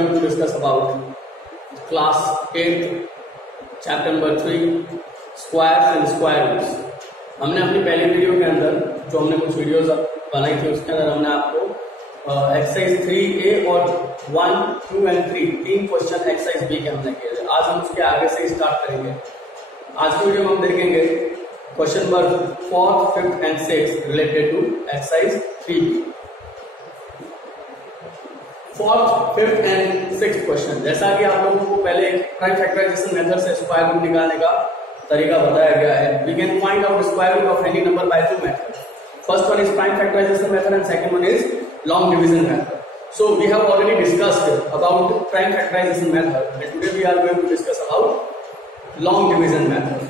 going to discuss about class 8th chapter number 3 squares and square roots। हमने अपनी पहली video के अंदर जो हमने कुछ वीडियोस बनाई थी उसके अंदर हमने आपको एक्सरसाइज 3A और 1, 2 and 3 तीन क्वेश्चन एक्सरसाइज बी के हमने किए थे। आज हम उसके आगे से स्टार्ट करेंगे। आज की वीडियो में हम देखेंगे question number 4, 5th and 6th related to exercise 3B। 4th, 5th and 6th question, जैसा कि आप लोगों को पहले प्राइम फैक्टराइजेशन मेथड से स्क्वायर रूट निकालने का तरीका बताया गया है। We can find out square root of any number by two method. First one is prime factorization method and second one is long division method. So we have already discussed about prime factorization method and today we are going to discuss about long division method।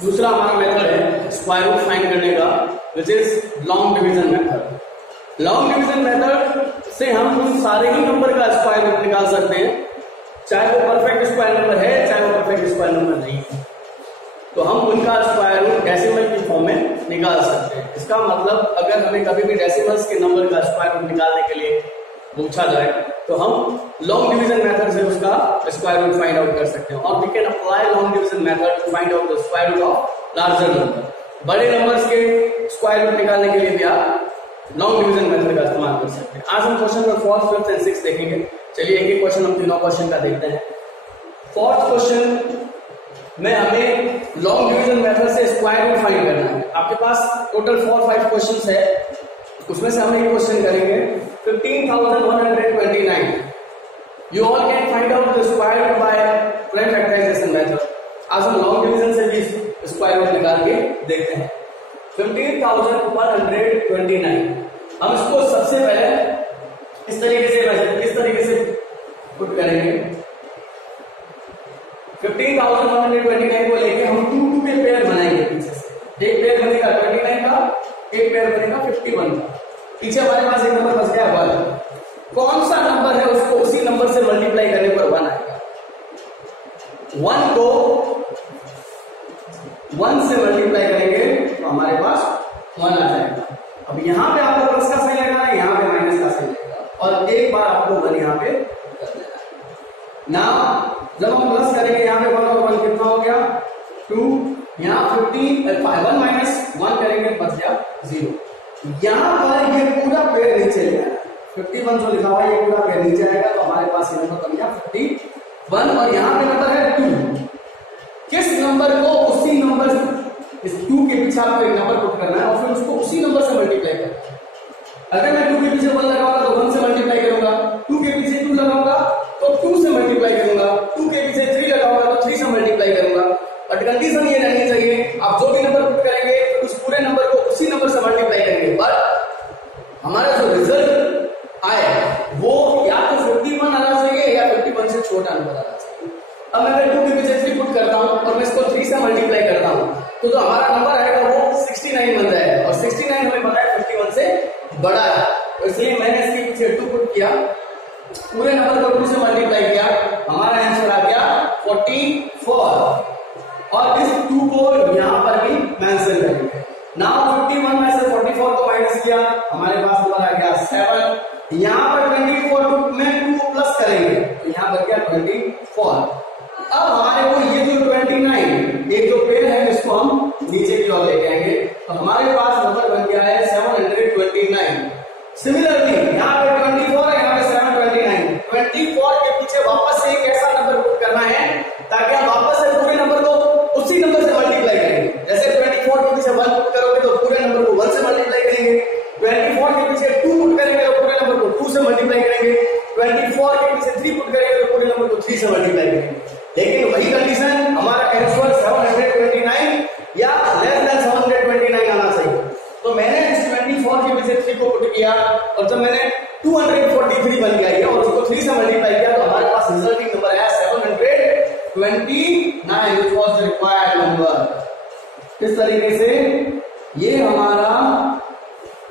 दूसरा हमारा method है square root find करने का, which is long division method। long division method से हम उन सारे ही number का स्क्वायर रूट निकाल सकते हैं, चाहे वो परफेक्ट स्क्वायर नंबर है चाहे वो परफेक्ट स्क्वायर नंबर नहीं है, तो हम उनका स्क्वायर रूट डेसिमल की फॉर्म में निकाल सकते हैं। इसका मतलब अगर हमें कभी भी डेसिमल्स के नंबर का स्क्वायर रूट निकालने के लिए पूछा जाए तो हम लॉन्ग डिवीजन मेथड से उसका स्क्वायर रूट फाइंड आउट कर सकते हैं। और we can apply long division method to find out the square root of larger number. बड़े नंबर्स के स्क्वायर रूट निकालने के लिए भी आप लॉन्ग डिवीजन मेथड का इस्तेमाल कर सकते हैं। आज हम question number 4, 5th and 6th देखेंगे। चलिए एक एक क्वेश्चन हम तीनों क्वेश्चन का देखते हैं। 4th क्वेश्चन में हमें लॉन्ग डिवीजन मेथड से स्क्वायर रूट फाइंड करना है। आपके पास टोटल 4-5 क्वेश्चंस है, उसमें से हम एक क्वेश्चन करेंगे 15,129। You all can find out the square root by prime factorization method. आज हम लॉन्ग डिवीजन से भी स्क्वायर रूट निकाल के देखते हैं। 15,129 हम इसको सबसे पहले इस तरीके से पुट करेंगे। 15,129 को लेके हम 2 के पेयर बनाएंगे पीछे से। एक पेयर बनेगा 29 का, एक पेयर बनेगा 51 का। पीछे हमारे पास एक नंबर बच गया 1। कौन सा नंबर है उसको उसी नंबर से मल्टीप्लाई करने पर 1 आएगा। 1 को 1 से मल्टीप्लाई करेंगे तो हमारे पास 1 आ जाएगा। अब यहां पे आपको प्लस का साइन लगाना है, यहां पे माइनस का साइन लगेगा और एक बार आपको 1 यहां पे कर देना है। नाउ जब हम प्लस करेंगे यहाँ पे 1 और 1 कितना हो गया 2, यहाँ 1 माइनस 1 करेंगे बच गया 0। यहाँ पर ये पूरा पेयर नीचे गया, 51 जो लिखा हुआ है ये पूरा पेयर नीचे आएगा तो हमारे पास ये नंबर बन गया 51 और यहाँ पे नंबर है 2। किस नंबर को उसी नंबर इस 2 के पीछे आपको एक नंबर पुट करना है और फिर उसको उसी नंबर से मल्टीप्लाई करना है। अगर मैं 2 के पीछे 1 लगाऊंगा तो 1 से मल्टीप्लाई करूंगा, 2 के पीछे 2 लगाऊंगा तो 2 से मल्टीप्लाई करूंगा, 2 के पीछे 3 लगाऊंगा तो 3 से मल्टीप्लाई करूंगा। बट कंडीशन ये रहनी चाहिए आप जो भी नंबर पुट करेंगे उस पूरे नंबर को उसी नंबर से मल्टीप्लाई करेंगे, बट हमारा जो रिजल्ट आए वो या तो 51 आना चाहिए या 51 से छोटा नंबर आना चाहिए। अब मैं 2 के पीछे 3 पुट करता हूं और मैं इसको 3 से मल्टीप्लाई करता हूं तो जो हमारा नंबर आएगा वो 69 बन जाएगा और 69 हमें पता है 51 से बड़ा है, तो इसलिए मैंने इसके पीछे 2 पुट किया, पूरे नंबर को 2 से मल्टीप्लाई किया, हमारा आंसर आ गया 44 और इस 2 को यहां पर भी मेंशन करेंगे। नाउ 51 में से 44 को माइनस किया, हमारे पास नंबर आ गया 7। यहां पर 24 में 2 प्लस करेंगे तो यहां बन गया 24। अब हमारे को ये जो 29 एक जो पेयर है इसको हम नीचे की ओर लेके आएंगे तो हमारे पास नंबर बन गया है 729। सिमिलरली यहाँ पे 24 है, यहाँ पे 729। 24 के पीछे वापस से एक ऐसा नंबर पुट करना है ताकि हम वापस से पूरे नंबर को उसी नंबर से मल्टीप्लाई करेंगे। जैसे 24 के पीछे 1 पुट करोगे तो पूरे नंबर को 1 से मल्टीप्लाई करेंगे, 24 के पीछे 2 पुट करेंगे तो पूरे नंबर को 2 से मल्टीप्लाई करेंगे, 24 के पीछे 3 पुट करेंगे तो पूरे नंबर को 3 से मल्टीप्लाई करेंगे। लेकिन वही कंडीशन हमारा आंसर 729 या लेस देन 729 आना चाहिए। तो मैंने इस 24 के पीछे 3 को पुट किया और जब मैंने 243 बन गया और उसको 3 से मल्टीप्लाई किया तो हमारे पास रिजल्टिंग नंबर है 729 which was the required number। इस तरीके से ये हमारा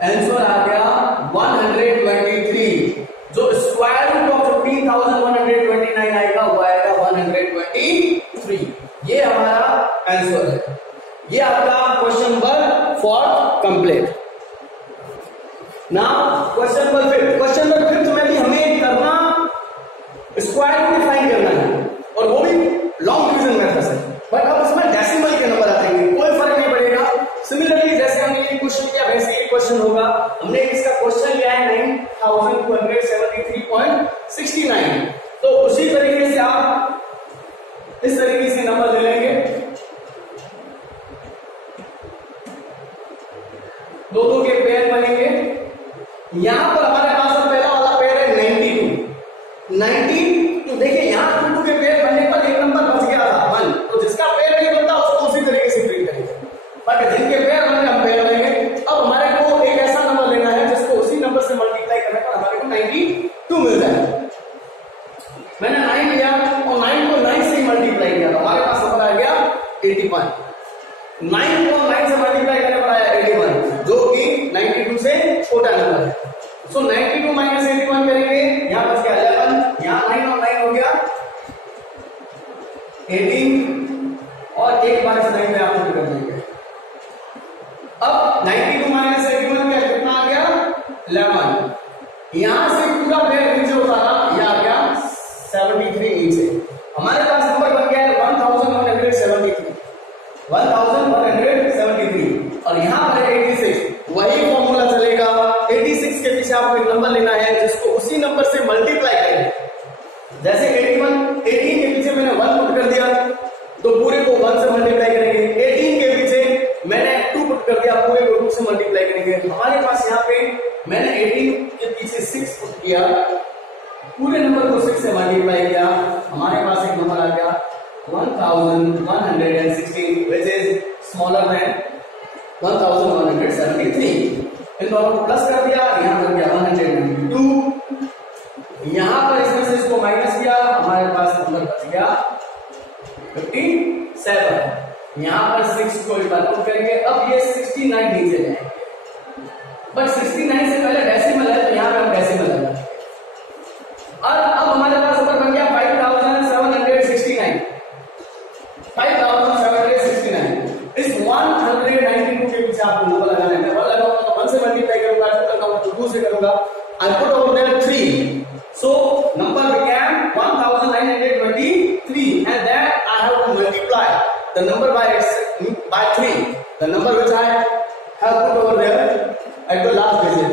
आंसर आ गया 123। जो स्क्वायर रूट ऑफ 15,129 आएगा वो आएगा 123। ये हमारा आंसर है। ये आपका question number 4 complete. Now now question number 5 में भी हमें करना स्क्वायर रूट डिफाइन करना है और वो भी लॉन्ग डिवीजन मेथड से, बट अब इसमें डेसिमल के नंबर आ जाएंगे, कोई फर्क नहीं पड़ेगा। सिमिलरली जैसे हमने ये क्वेश्चन किया वैसे ही क्वेश्चन होगा। हमने इसका क्वेश्चन लिया है 9273.69, तो उसी तरीके से आप इस तरीके से नंबर ले लेंगे, दो के पेयर बनेंगे। यहां पर हमारे पास पहला वाला पेयर है 92। तो देखिए यहां 2 के पेयर बनने पर एक नंबर बच गया था 1, तो जिसका पेयर नहीं बनता उसको उसी तरीके से ट्रीट करेंगे, बट जिनके पेयर बने हम पेयर लेंगे। अब हमारे को एक ऐसा नंबर लेना है जिसको उसी नंबर से मल्टीप्लाई करने पर हमारे को 92 मिल जाए। मैंने 9 लिया और 9 को 9 से ही मल्टीप्लाई किया तो हमारे पास नंबर आ गया 81। 9 को 9 से मल्टीप्लाई करने पर आया 81, जो कि 92 से छोटा नंबर है। सो 92 माइनस 81 करेंगे, यहां बच गया 11, यहां 9 और 9 हो गया 18 और एक बार इस 9 में आप कर देंगे। अब 92 माइनस 81 का कितना आ गया 11, यहां से पूरा पेयर नीचे उतारा, यह आ गया 73 नीचे। हमारे पास नंबर बन गया है 1173, 1173 और यहां पर 86। वही फॉर्मूला चलेगा, 86 के पीछे आपको एक नंबर लेना है जिसको उसी नंबर से मल्टीप्लाई करें। जैसे 18 के पीछे मैंने 1 पुट कर दिया तो पूरे को 1 से मल्टीप्लाई करेंगे, 18 के पीछे मैंने 2 पुट कर दिया, पूरे को 2 से मल्टीप्लाई करेंगे। हमारे पास यहाँ पे मैंने 18 के पीछे 6 पुट किया, पूरे नंबर को 6 से मल्टीप्लाई किया, हमारे पास एक नंबर आ गया 1116, which is smaller than 1173। इन दोनों को प्लस कर दिया, यहां पर गया 192, यहां पर इसमें से इसको माइनस किया, हमारे पास नंबर बच गया 57। यहां पर 6 को एक बार नोट करेंगे। अब ये 69 नीचे जाएंगे, बट 69 से पहले डेसिमल है तो यहां पे हम डेसिमल लगाएंगे। और अब हमारे पास नंबर बन गया 5769, 5769। इस 192 के पीछे आपको नंबर लगाना है। मैं 1 लगाऊंगा तो 1 से मल्टीप्लाई करूंगा, 2 लगाऊंगा तो 2 से करूंगा। I put over there 3, so number became 1923, and then I have to multiply the number by 3. The number which I have put over there at the last digit.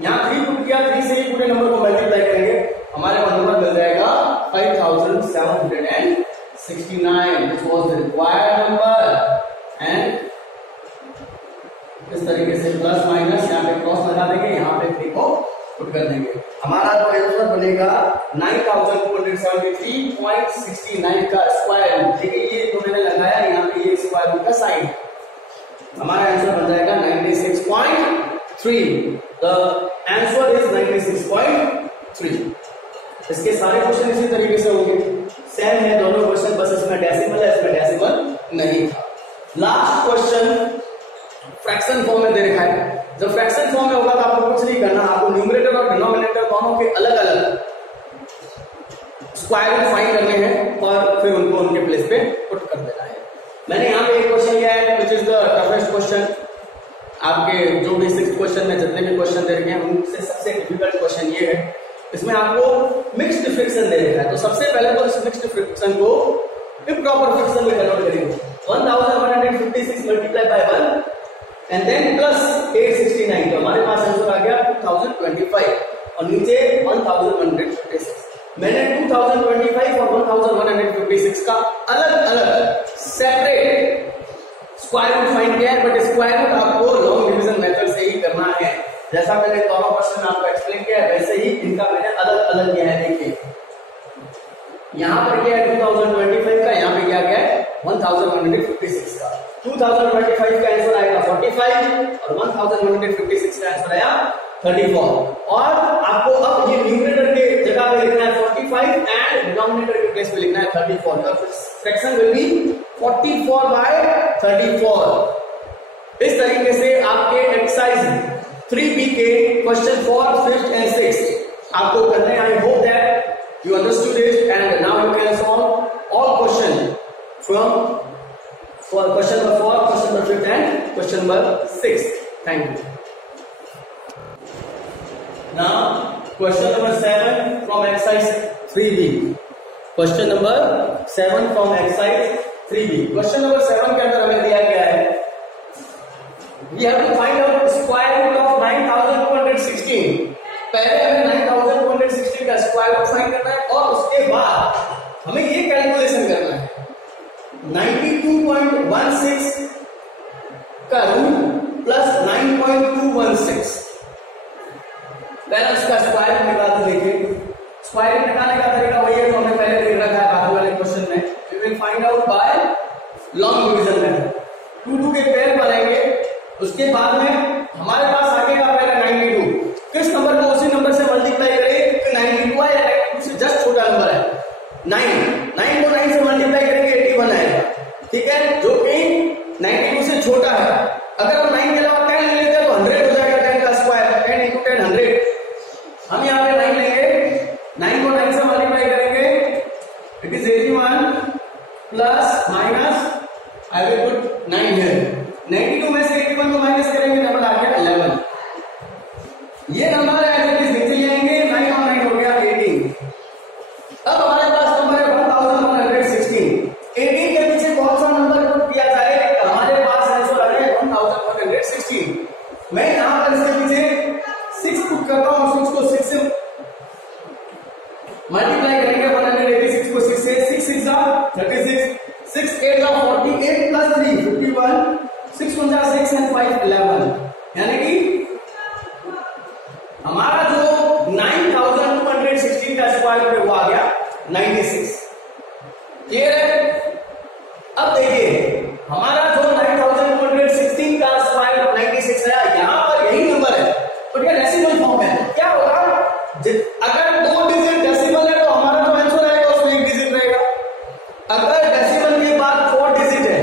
यहाँ 3 पुट किया, 3 से ही पूरे नंबर को मल्टीप्लाई करेंगे, हमारे पास number मिल जाएगा 5769, which was the required number। and इस तरीके से प्लस माइनस यहाँ पे क्रॉस लगा देंगे, यहाँ पे 3 को पुट कर देंगे। हमारा जो आंसर बनेगा 9273.69 का स्क्वायर रूट। देखिए ये जो मैंने लगाया यहाँ पे ये स्क्वायर रूट का साइन, हमारा आंसर बन जाएगा 96.3। The answer is 96.3। इसके सारे क्वेश्चन इसी तरीके से होंगे, सेम है दोनों क्वेश्चन, बस इसमें डेसिमल है, इसमें डेसिमल नहीं था। लास्ट क्वेश्चन फ्रैक्शन फॉर्म में दे रखा है। जब फ्रैक्शन फॉर्म में होगा तो आपको कुछ नहीं करना, आपको न्यूमरेटर और डिनोमिनेटर दोनों के अलग अलग स्क्वायर रूट फाइंड करने हैं और फिर उनको उनके प्लेस पे पुट कर देना है। मैंने यहाँ पे एक क्वेश्चन लिया है which is the toughest question. आपके जो भी 6th क्वेश्चन में जितने भी क्वेश्चन दे रखे हैं उनसे सबसे डिफिकल्ट क्वेश्चन ये है। इसमें आपको मिक्स्ड फ्रिक्शन दे रखा है, तो सबसे पहले तो इस मिक्स्ड फ्रिक्शन को इम्प्रॉपर फ्रिक्शन में कन्वर्ट करेंगे। 1156 multiply by 1 and then plus 869, तो हमारे पास आंसर आ गया 2025 और नीचे 1156। मैंने 2025 और 1156 का अलग अलग सेपरेट स्क्वायर रूट फाइंड किया है, बट स्क्वायर रूट आपको लॉन्ग डिवीजन मेथड से ही करना है। जैसा मैंने दोनों क्वेश्चन आपको एक्सप्लेन किया है वैसे ही इनका मैंने अलग अलग किया है। देखिए यहाँ पर क्या है 2025 का, यहाँ पे क्या गया है 1156 का। 2025 का आंसर आएगा 45 और 1156 का आंसर आया 34। और आपको अब ये न्यूमरेटर के जगह पे लिखना है 45 एंड डिनोमिनेटर के प्लेस पे लिखना है 34। तो फ्रैक्शन विल बी 44 बाय 34। इस तरीके से आपके एक्सरसाइज 3B के क्वेश्चन 4, 5th and 6th आपको करने। I hope that you understood it and now you can solve all questions from question number 4, question number 5th and question number 6. Thank you. Now question number 7 from exercise 3B. Question number 7 from exercise 3B. Question number 7 के अंदर हमें दिया गया है we have to find out square root of 9216. पहले हमें 9216 का square root find करना है और उसके बाद हमें ये कैलकुलेशन करना है 92.16 का रूट प्लस 9.216 पहले उसका स्क्वायर रूट निकालते देखिए। स्क्वायर रूट निकालने का तरीका वही है जो हमने पहले देख रखा है बाकी वाले क्वेश्चन में। We will find out by long division method. 2 के पेयर बनाएंगे, उसके बाद में हमारे पास आगे का पहला 92 किस नंबर को उसी नंबर से मल्टीप्लाई करेंगे क्योंकि 92 है या 92 से जस्ट छोटा नंबर है 9 को 9 से मल्टीप्लाई करेंगे 81 आएगा, ठीक है, जो कि 92 से छोटा है। अगर हम 9 के अलावा 10 ले लेते हैं तो 100 हो जाएगा 10 का स्क्वायर 10 × 10 100। हम यहाँ पे 9 लेंगे, 9 को 9 से मल्टीप्लाई करेंगे it is 81 plus minus I will put 9 here. 92 में से 81 को माइनस करेंगे नंबर आ गया 11। ये नंबर है जो नीचे ले आएंगे 9 और 9 हो गया 18। अब हमारे पास नंबर है 1116। 18 के पीछे कौन सा नंबर पुट किया जाए तो हमारे पास आंसर आ गया 1116। मैं यहां पर इसके पीछे 6 पुट करता हूं, 6 को 6 से मल्टीप्लाई करेंगे 186 को 6 से 6 6 जा 36 6 8 जा 48 प्लस 3 51 6 1 जा 6 and 5 11 यानी कि हमारा जो 9216 का स्क्वायर रूट वो आ गया 96। क्लियर है? अब देखिए हमारा जो 9216 का स्क्वायर रूट 96 है, यहां पर यही नंबर है तो ये डेसिमल फॉर्म है। क्या होगा अगर 2 डिजिट डेसिमल है तो हमारा जो आंसर आएगा उसमें 1 डिजिट रहेगा। अगर डेसिमल के बाद 4 डिजिट है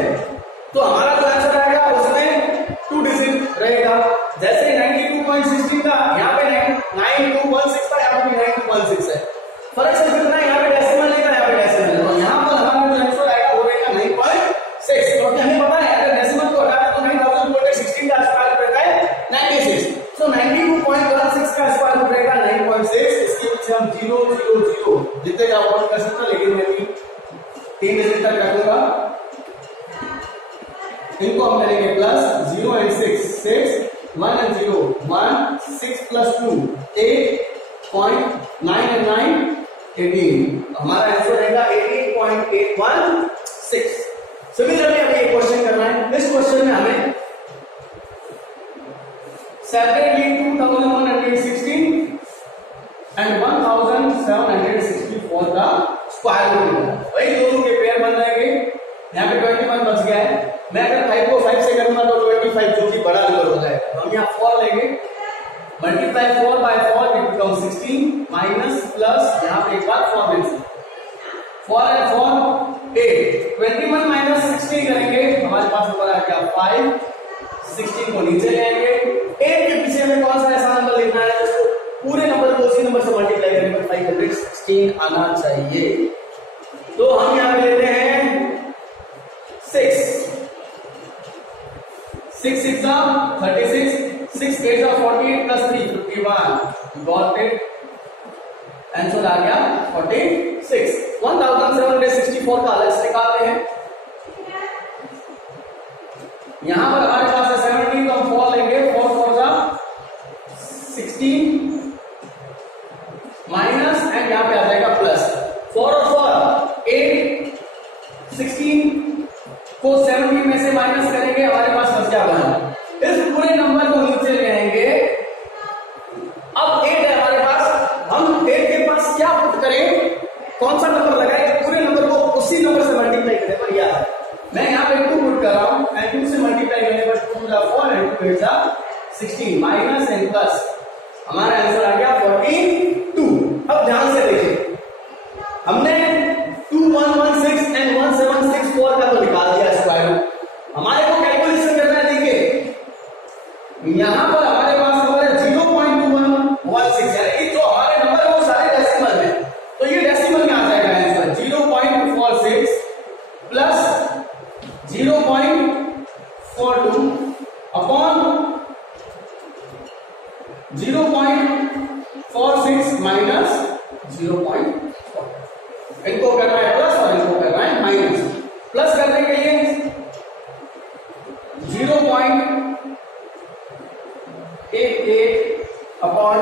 तो हमारा जो आंसर आएगा उसमें 2 डिजिट रहेगा। जैसे 92.16 का यहाँ पे 9216 था, यहाँ पे 9216 है, फर्क सिर्फ इतना है यहाँ पे डेसिमल नहीं था यहाँ पे डेसिमल है, तो यहाँ पर हमारा जो आंसर आएगा वो रहेगा 9.6। तो हमें पता है अगर डेसिमल को हटाए तो 9216 का स्क्वायर रूट रहता है 96, तो 92.16 का स्क्वायर रूट रहेगा 9.6। इसके पीछे हम 0 0 0 जितने का काउंट कर सकते हैं, लेकिन मैं 3 डिजिट तक रखूंगा। इनको हम करेंगे plus 0 and 6 6 1 and 0 1 6 plus 2 8.9 and 9 18। हमारा आंसर रहेगा 18.816। सिमिलरली हमें एक क्वेश्चन करना है। इस क्वेश्चन में हमें सेपरेटली 2116 and 1764 का स्क्वायर रूट है। वही दोनों के पेयर बन जाएंगे। यहाँ पे 21 बच गया है। मैं अगर 5 को 5 से करूंगा तो 25 जो कि बड़ा नंबर हो जाएगा। हम यहाँ 4 लेंगे, multiply 4 by 4 it become 16 minus plus यहाँ पे एक बार 4 देंगे 4 and 4 8 21 माइनस 16 करेंगे हमारे पास ऊपर आ गया 5। 16 को नीचे ले आएंगे। 8 के पीछे हमें कौन सा ऐसा नंबर लिखना है उसको पूरे नंबर को उसी नंबर से मल्टीप्लाई करेंगे 516 आना चाहिए। तो हम यहाँ पे लेते हैं 6 6 6 36 6 8 48 plus 3 51। Got it? आंसर आ गया 46। 1764 का अलग से निकालते हैं। यहां पर हमारे पास है 17 तो हम 4 लेंगे 4 4 जा 16 माइनस एंड यहां पे आ जाएगा प्लस 4 और 4 8 16 को 17 में से माइनस करेंगे हमारे पास बच गया 1। इस पूरे नंबर को नीचे ले आएंगे। अब 8 है हमारे पास, हम 8 के पास क्या पुट करें, कौन सा नंबर लगाए, पूरे नंबर को उसी नंबर से मल्टीप्लाई करें। पर यार मैं यहाँ पे 2 पुट कर रहा हूं एंड 2 से मल्टीप्लाई करने पर 2 × 4 and 2 × 16 माइनस एंड प्लस हमारा आंसर आ गया 42। अब ध्यान से देखिए हमने 2116 एंड 1764 का तो निकाल दिया स्क्वायर रूट। हमारे को कैलकुलेशन करना है। देखिए यहां पर हमारे पास नंबर है 0.2116 यानी कि जो हमारे नंबर है वो सारे डेसिमल में, तो ये डेसिमल में आ जाएगा आंसर 0.46 प्लस 0.42 अपॉन 0.46 0.46 माइनस 0.4, इनको करना है प्लस और इनको करना है माइनस। प्लस करने के लिए 0.88 अपॉन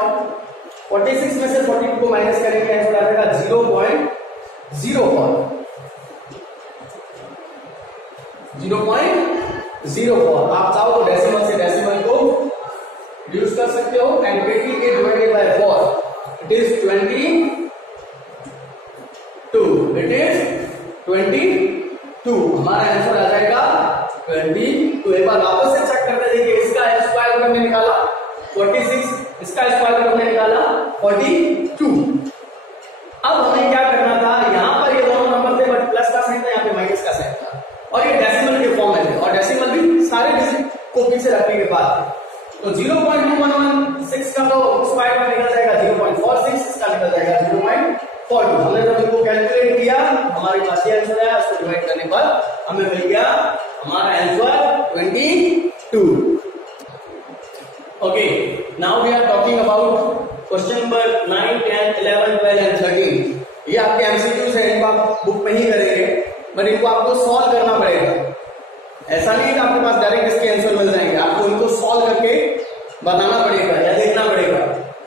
46 में से 42 को माइनस करेंगे, आंसर आ जाएगा 0.04। 0.04 आप चाहो तो डेसिमल से डेसिमल को यूज कर सकते हो। And 28 divided by 4 it is 22, it is 22। हमारा आंसर आ जाएगा 22। एक बार वापस से चेक करते देखिए, इसका स्क्वायर रूट हमने निकाला 46, इसका स्क्वायर रूट हमने निकाला 42। अब हमें क्या करना था, यहां पर ये दोनों नंबर थे बट प्लस का साइन था, यहाँ पे माइनस का साइन था और ये डेसिमल के फॉर्म में थे और डेसिमल भी सारे डिजिट को पीछे रखने के बाद। तो 0.2116 का तो स्क्वायर में निकल जाएगा 0.46, इसका निकल जाएगा 0.42। हमने जब इनको कैलकुलेट किया हमारे पास ये आंसर आया, उसको डिवाइड करने पर हमें मिल गया हमारा answer 22। Okay, now we are talking about question number 9, 10, 11, 12 and 13। ये आपके एमसीक्यूज है, इनको आप बुक में ही करेंगे बट इनको आपको सॉल्व करना पड़ेगा। ऐसा नहीं कि आपके पास डायरेक्ट इसके आंसर मिल जाएंगे, आपको इनको सॉल्व करके बताना पड़ेगा या देखना पड़ेगा।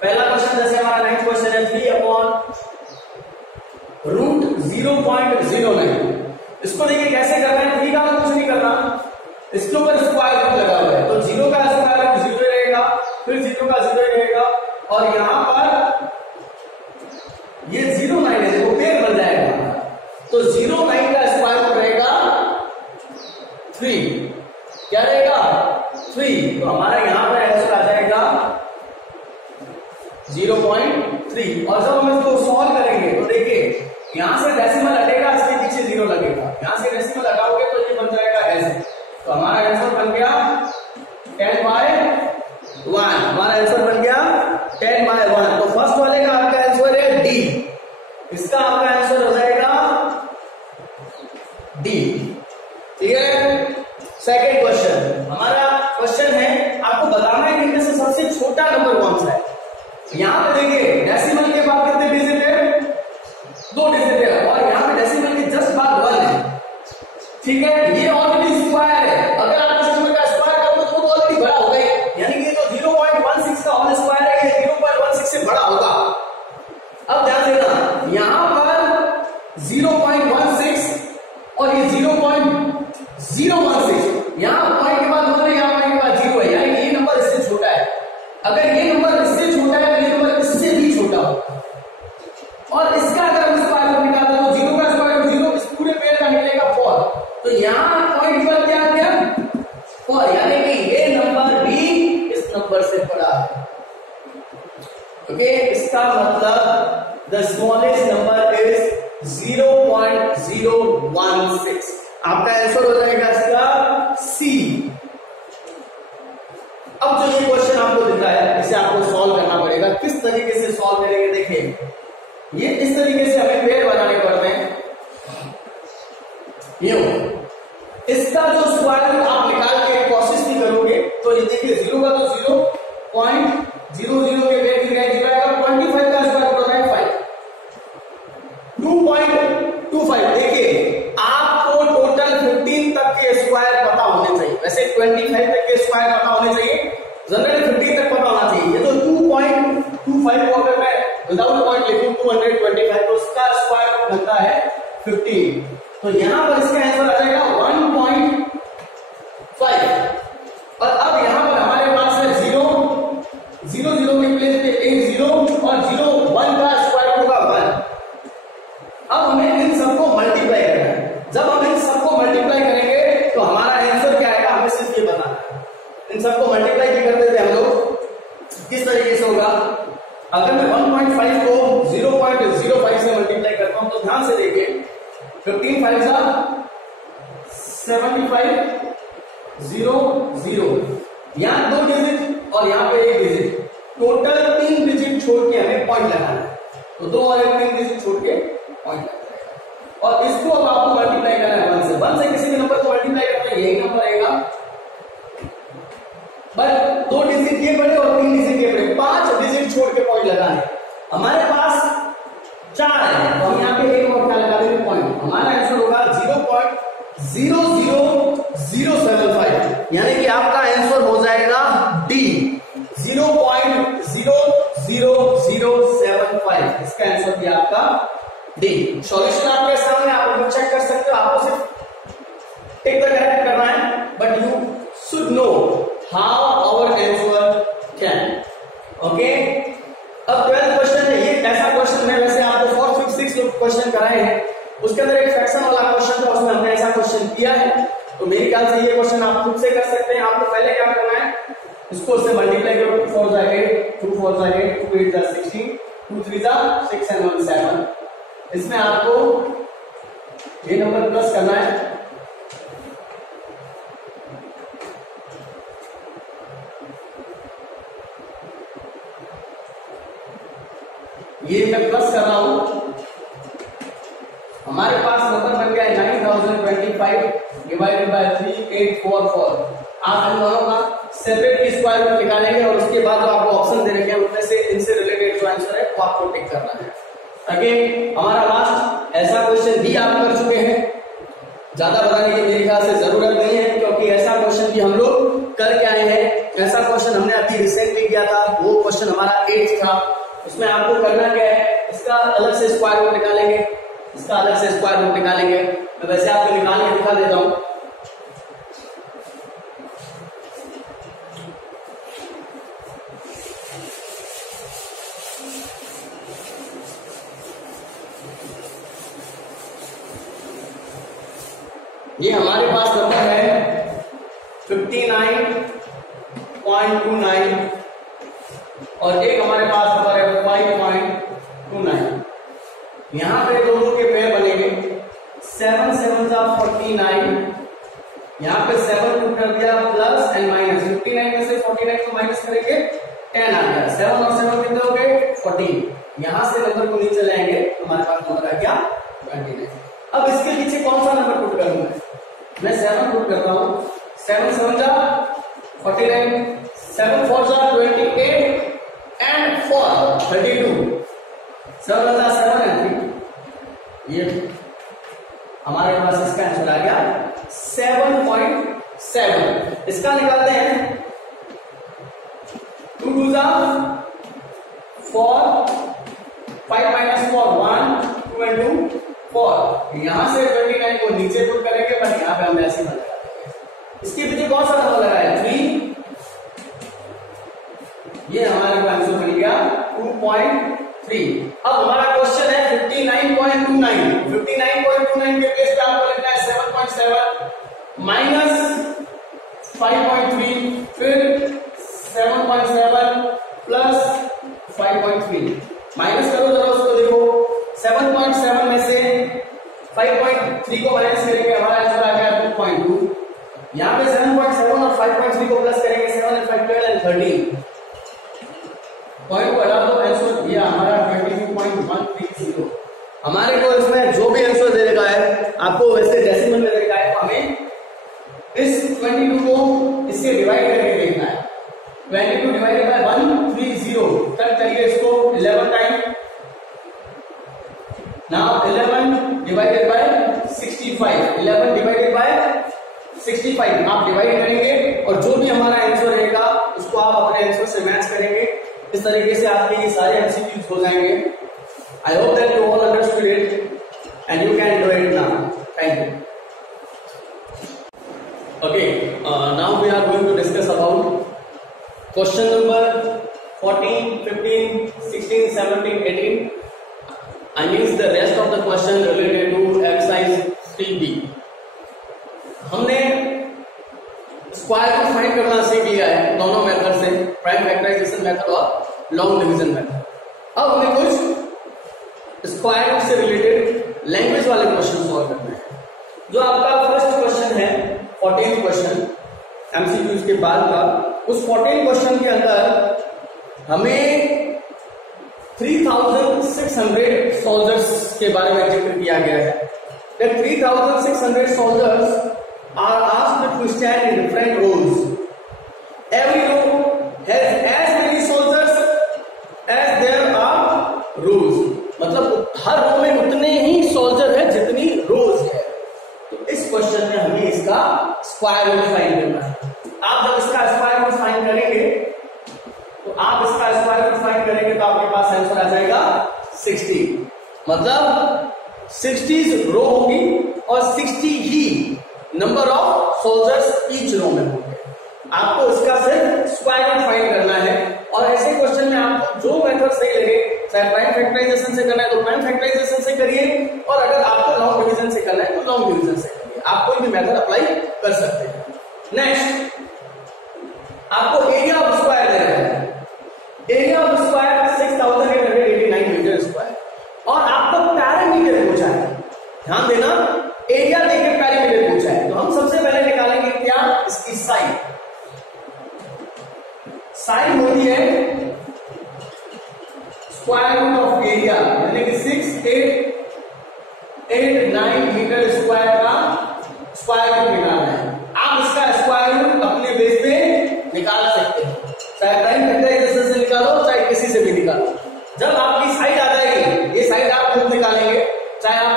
पहला क्वेश्चन जैसे हमारा 9th क्वेश्चन है 3/√0.09। इसको देखिए कैसे करना है, 3 का कुछ नहीं करना, इसके ऊपर स्क्वायर रूट लगा हुआ है तो 0 का स्क्वायर रूट 0 रहेगा, फिर 0 का 0 रहेगा और यहां पर ये 0.9 है, देखो पेड़ बन जाएगा तो 0.9 का स्क्वायर रूट रहेगा 3। क्या रहेगा 3, तो हमारा यहां पर आंसर आ जाएगा 0.3। और जब हम इसको सॉल्व करेंगे तो देखिए यहां से डेसिमल हटेगा, इसके पीछे 0 लगेगा, यहां से डेसिमल लगाओगे तो ये बन जाएगा ऐसे। तो हमारा आंसर बन गया 10/1। हमारा आंसर बन गया 10/1। तो फर्स्ट वाले का आपका आंसर है डी, इसका आपका आंसर हो जाएगा डी। ठीक है। सेकेंड क्वेश्चन, हमारा क्वेश्चन है आपको बताना है कि इनमें से सबसे छोटा नंबर कौन सा है। यहां पे देखिए डेसिमल के बाद कितने डिजिट है, 2 डिजिट है और यहां पे डेसिमल के जस्ट बाद 1 है। ठीक है, ये ऑलरेडी स्क्वायर है, अगर आप इस नंबर का स्क्वायर करोगे तो ऑलरेडी बड़ा होगा, यानी कि ये जो 0.16 का होल स्क्वायर है ये 0.16 से बड़ा होगा। अब ध्यान देना, यहां पर 0.16 और ये 0.016, यहां पॉइंट के बाद 1 है, यहां पॉइंट के बाद 0 है, यानी ये नंबर इससे छोटा है। अगर ये नंबर इससे छोटा है तो ये नंबर इससे भी छोटा होगा। और इसका अगर हम स्क्वायर रूट निकालते हैं तो 0 का स्क्वायर रूट 0, इस पूरे पेड़ का निकलेगा 4। तो यहां पॉइंट पर क्या आ गया 4, यानी कि ये नंबर भी इस नंबर से बड़ा है। ओके, इसका मतलब द स्मॉलेस्ट नंबर इज 0.016। आपका आंसर हो जाएगा इसका सी। अब जो ये क्वेश्चन आपको दिख रहा है इसे आपको सॉल्व करना पड़ेगा। किस तरीके से सॉल्व करेंगे, देखिए ये इस तरीके से हमें पेड़ बनाने पड़ते हैं। ये इसका जो स्क्वायर रूट आप निकाल के कोशिश भी करोगे तो ये देखिए 0 का तो 0.00 के पेड़ की रेंज आएगा, 25 का स्क्वायर रूट होता है 5, 2.25। देखिए आपको टोटल 15 तक के स्क्वायर पता होने चाहिए, वैसे 25 तक के स्क्वायर पता होने चाहिए, जनरली 15 तक पता होना चाहिए। ये तो 2.25 को अगर मैं विदाउट पॉइंट लिखूं 225 तो उसका स्क्वायर रूट बनता है 15। तो यहां पर इसका आंसर आ जाएगा 1.5। और अब यहां पर हमारे पास है 0 के प्लेस पे एक 0 और 0 1 का स्क्वायर रूट होगा 1। अब हमें इन सबको मल्टीप्लाई करना है। जब हम इन सबको मल्टीप्लाई करेंगे तो हमारा आंसर क्या आएगा, हमें सिर्फ ये बताना है। इन सबको मल्टीप्लाई भी करते थे हम लोग, किस तरीके से होगा। अगर मैं 1.5 को 0.05 से मल्टीप्लाई करता हूं तो ध्यान से देखिए 15 5 75 0 0, यहां 2 डिजिट और यहां पे 1 डिजिट, टोटल 3 डिजिट छोड़ के हमें पॉइंट लगाना है। तो 2 और 3 डिजिट छोड़ के पॉइंट लगाना है और इसको अब आपको मल्टीप्लाई करना है 1 से किसी भी नंबर को मल्टीप्लाई करना है, यही नंबर रहेगा। बट 2 डिजिट ये बड़े और 3 डिजिट ये बड़े, 5 डिजिट छोड़ के पॉइंट लगाने, हमारे पास 4 है तो हम यहाँ पे एक और क्या लगा देंगे पॉइंट, हमारा आंसर होगा 0.00075, यानी कि आपका आंसर हो जाएगा डी 0.00075, इसका आंसर भी आपका डी। सॉल्यूशन आपके सामने, आप लोग चेक कर सकते हो, आपको सिर्फ टिक द करेक्ट करना है, but you should know how our answer can. Okay, अब 12th क्वेश्चन है, ये ऐसा क्वेश्चन है, वैसे आपको 4th 5th 6th क्वेश्चन कराए हैं, उसके अंदर एक फ्रैक्शन वाला क्वेश्चन था, उसमें हमने ऐसा क्वेश्चन किया है, तो मेरे ख्याल से ये क्वेश्चन आप खुद से कर सकते हैं। आपको पहले क्या करना है, इसको उससे मल्टीप्लाई करो, 2 4 जा 8, 2 4 जा 8, 2 8 जा 16, 2 3 जा 6 and 1 7, इसमें आपको ये नंबर प्लस करना है, ये मैं प्लस कर रहा हूं, हमारे पास नंबर बन गया है 9025 डिवाइडेड बाय 3844। आप इन दोनों का सेपरेट स्क्वायर रूट निकालेंगे और उसके बाद जो आपको ऑप्शन दे रखे हैं उनमें से इनसे रिलेटेड जो आंसर है वो आपको टिक करना है। अगेन हमारा लास्ट ऐसा क्वेश्चन भी आप कर चुके हैं, ज्यादा बताने की मेरे ख्याल से जरूरत नहीं है, क्योंकि ऐसा क्वेश्चन भी हम लोग करके आए हैं। ऐसा क्वेश्चन हमने अभी रिसेंटली किया था, वो क्वेश्चन हमारा 8th था, उसमें आपको करना क्या है, इसका अलग से स्क्वायर रूट निकालेंगे, इसका अलग से स्क्वायर रूट निकालेंगे, मैं वैसे आपको निकाल के दिखा देता हूं। ये हमारे पास नंबर है 59.29 और एक हमारे पास नंबर है 5.29। यहां पे दोनों के पेयर बनेंगे, 7 7 जा 49, यहां पे 7 पुट कर दिया प्लस एंड माइनस, 59 में से 49 को माइनस करेंगे 10 आ गया, 7 और 7 कितने हो गए 14, यहां से नंबर को नीचे लाएंगे, हमारे पास नंबर आ गया 29। अब इसके पीछे कौन सा नंबर पुट करूंगा, मैं 7 पुट करता हूं, 7 7 जा 49, 7 4 जा 28 एंड 4 32, 7 जा 7 एंड 3, ये हमारे पास इसका आंसर आ गया 7.7। इसका निकालते हैं, 2 2 जा 4, 5 minus 4 1, 2 and 2 4, यहां से 29 को नीचे पुट करेंगे, पर यहां पे हम ऐसे लगा देंगे। इसके पीछे कौन सा नंबर लगा है 3, ये हमारे पास आंसर बन गया 2.3। अब हमारा क्वेश्चन है 59.29, 59.29 के प्लेस पे आपको लिखना है 7.7 माइनस 5.3, फिर 7.7 प्लस 5.3, माइनस करो जरा उसको, देखो 7.7 में से 5.3 को माइनस करेंगे, हमारा आंसर आ गया 2.2, यहाँ पे 7.7 और 5.3 को प्लस करेंगे, 7 and 5 12 and 13, पॉइंट को हटा दो, आंसर दिया हमारा 22.130। हमारे को इसमें जो भी आंसर दे रखा है, आपको वैसे डेसिमल में देखा है, तो हमें इस 22 को इससे डिवाइड करके देखना है, 22 डिवाइडेड बाय 130, कट करिए इसको 11 time, now 11 divided by 65, 11 divided by 65 आप डिवाइड करेंगे और जो भी हमारा आंसर रहेगा उसको आप अपने आंसर से मैच करेंगे। इस तरीके से आपके ये सारे एमसीक्यूज हो जाएंगे। I hope that you all understood it and you can do it now. Thank you. Okay, now we are going to discuss about question number 14, 15, 16, 17, 18. I mean the rest of the question related to exercise 3B. हमने square को find करना सीख लिया है दोनों method से, prime factorization method और long division method. अब हमें कुछ स्क्वायर से रिलेटेड लैंग्वेज वाले क्वेश्चन सॉल्व करने हैं। जो आपका फर्स्ट क्वेश्चन है 14th क्वेश्चन एमसीक्यू के बाद का, उस 14 क्वेश्चन के अंदर हमें 3600 सोल्जर्स के बारे में जिक्र किया गया है। That 3600 soldiers are asked to stand in different rows. Every row has as many soldiers as there रोज, मतलब हर रो में उतने ही सोल्जर है जितनी रोज है। तो इस क्वेश्चन में हमें इसका स्क्वायर रूट फाइंड करना है। आप जब इसका स्क्वायर रूट फाइंड करेंगे तो आप इसका स्क्वायर रूट फाइंड करेंगे तो आपके पास आंसर आ जाएगा 60, मतलब 60 रो होगी और 60 ही number of soldiers each row में होंगे। आपको इसका सिर्फ स्क्वायर रूट फाइंड करना है। और ऐसे क्वेश्चन में आपको जो मेथड सही लगे, चाहे प्राइम फैक्टराइजेशन से करना है तो प्राइम फैक्टराइजेशन से करिए, और अगर आपको लॉन्ग डिवीजन से करना है तो लॉन्ग डिवीजन से करिए। आप कोई भी मेथड अप्लाई कर सकते हैं। नेक्स्ट, आपको एरिया ऑफ स्क्वायर देना है। Area of square 6889 metre square, और आपको पैरामीटर पूछा है। ध्यान देना, एरिया देके पैरामीटर पूछा है। तो हम सबसे पहले निकालेंगे क्या, इसकी साइड। साइड होती है स्क्वायर रूट ऑफ एरिया, यानी कि 6889 मीटर स्क्वायर का स्क्वायर रूट निकालना है। आप इसका स्क्वायर रूट अपने बेस पे निकाल सकते हैं, चाहे प्राइम फैक्टराइजेशन से निकालो, चाहे किसी से भी निकालो। जब आपकी साइड आ जाएगी, ये साइड आप खुद निकालेंगे, चाहे आप